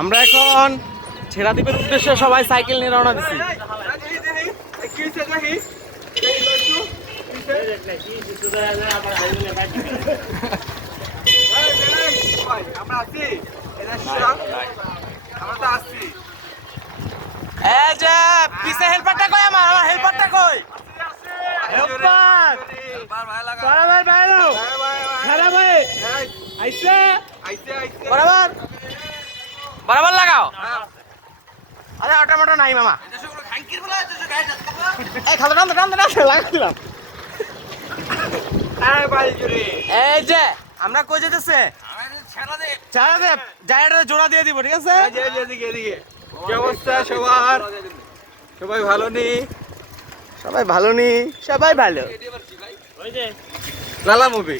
আমরা এখন ছেড়া দ্বীপের উদ্দেশ্যে সবাই সাইকেল নিয়ে রওনা দিচ্ছি। এই যে পিছে হেল্পারটা কই, আমার হেল্পারটা কই? হেল্পার বরাবর বাইরো খারাপ ভাই আইছে বরাবর বরাবর লাগাও। আরে অটোমেটো নাই মামা, এই খালো টান টান টান লাগাই দিলাম। এই যে আমরা কই যেতেছে ছাড়া দে জায়গাটা জোড়া দিয়ে দিব, ঠিক আছে? কি অবস্থা সবার? সবাই ভালো নি? সবাই ভালো নি? সবাই ভালো। লালা মুভি